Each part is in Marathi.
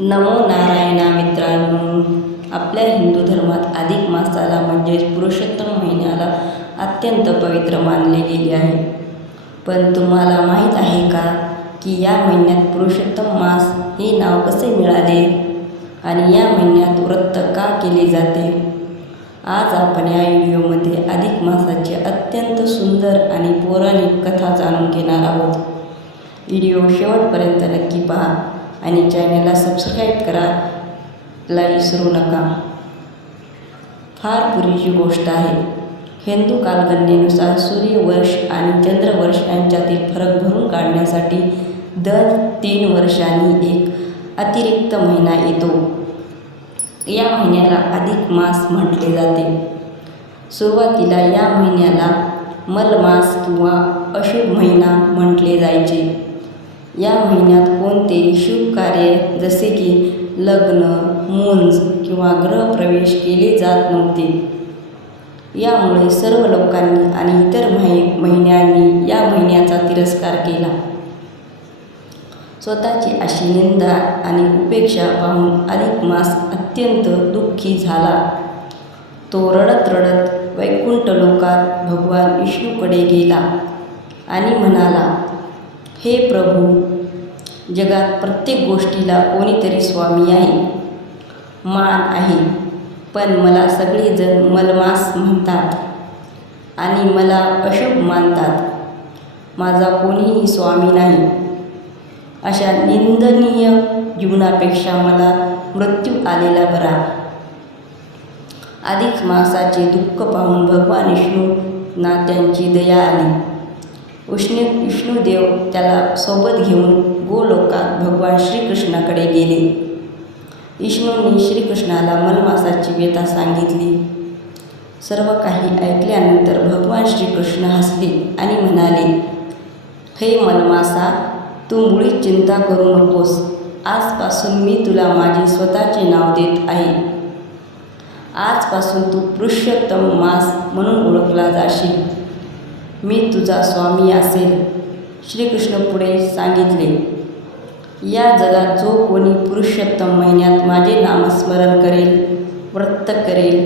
नमो नारायणा मित्रांनो, आपल्या हिंदू धर्मात अधिक मासाला म्हणजेच पुरुषोत्तम महिन्याला अत्यंत पवित्र मानले गेले आहे. पण तुम्हाला माहीत आहे का की या महिन्यात पुरुषोत्तम मास हे नाव कसे मिळाले आणि या महिन्यात व्रत का केले जाते? आज आपण या व्हिडिओमध्ये अधिक मासाची अत्यंत सुंदर आणि पौराणिक कथा जाणून घेणार आहोत. व्हिडिओ शेवटपर्यंत नक्की पहा आणि चॅनलला सबस्क्राईब करायला विसरू नका. फार पूर्वीची गोष्ट आहे. हिंदू कालगणनेनुसार सूर्यवर्ष आणि चंद्रवर्ष यांच्यातील फरक भरून काढण्यासाठी दर 3 वर्षांनी एक अतिरिक्त महिना येतो. या महिन्याला अधिक मास म्हटले जाते. सुरुवातीला या महिन्याला मलमास किंवा अशुभ महिना म्हटले जायचे. या महिन्यात कोणतेही शुभ कार्य जसे की लग्न, मुंज किंवा गृहप्रवेश केले जात नव्हते. यामुळे सर्व लोकांनी आणि इतर महिन्यांनी या महिन्याचा तिरस्कार केला. स्वतःची अशी निंदा आणि उपेक्षा पाहून अधिक मास अत्यंत दुःखी झाला. तो रडत रडत वैकुंठ लोकात भगवान विष्णूकडे गेला आणि म्हणाला, हे प्रभू, जगात प्रत्येक गोष्टीला कोणीतरी स्वामी आहे, मान आहे, पण मला सगळेजण मलमास म्हणतात आणि मला अशुभ मानतात. माझा कोणीही स्वामी नाही. अशा निंदनीय जीवनापेक्षा मला मृत्यू आलेला बरा. अधिक मासाचे दुःख पाहून भगवान विष्णूंना त्यांची दया आली. विष्णुदेव त्याला सोबत घेऊन गोलोकात भगवान श्रीकृष्णाकडे गेले. विष्णूंनी श्रीकृष्णाला मलमासाची व्यथा सांगितली. सर्व काही ऐकल्यानंतर भगवान श्रीकृष्ण हसले आणि म्हणाले, हे मलमासा, तू मुळीच चिंता करू नकोस. आजपासून मी तुला माझे स्वतःचे नाव देत आहे. आजपासून तू पुरुषोत्तम मास म्हणून ओळखला जाशील. मी तुझा स्वामी असेल. श्रीकृष्ण पुढे सांगितले, या जगात जो कोणी पुरुषोत्तम महिन्यात माझे नामस्मरण करेल, व्रत करेल,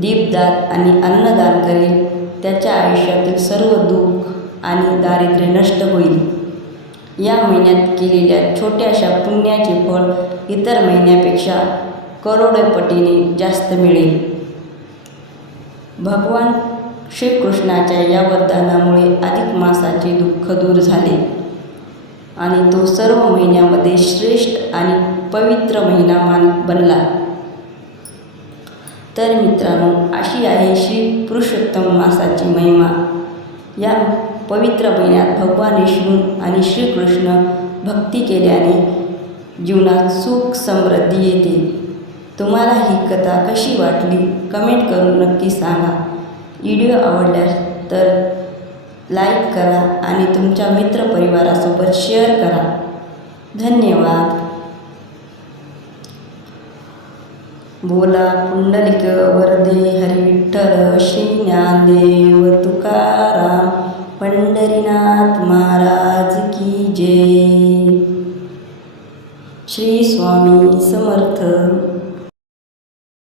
दीपदान आणि अन्नदान करेल, त्याच्या आयुष्यातील सर्व दुःख आणि दारिद्र्य नष्ट होईल. या महिन्यात केलेल्या छोट्याशा पुण्याचे फळ इतर महिन्यापेक्षा करोडपटीने जास्त मिळेल. भगवान श्रीकृष्णाच्या या वरदानामुळे अधिक मासाचे दुःख दूर झाले आणि तो सर्व महिन्यामध्ये श्रेष्ठ आणि पवित्र महिना बनला. तर मित्रांनो, अशी आहे श्री पुरुषोत्तम मासाची महिमा. या पवित्र महिन्यात भगवान विष्णू आणि श्रीकृष्ण भक्ती केल्याने जीवनात सुख समृद्धी येते. तुम्हाला ही कथा कशी वाटली कमेंट करून नक्की सांगा. व्हिडिओ आवडल्यास तर लाईक करा आणि तुमच्या मित्रपरिवारासोबत शेअर करा. धन्यवाद. बोला पुंडलिक वरदे हरी विठ्ठल श्री ज्ञानदेव तुकाराम पंढरीनाथ महाराज की जय. श्री स्वामी समर्थ.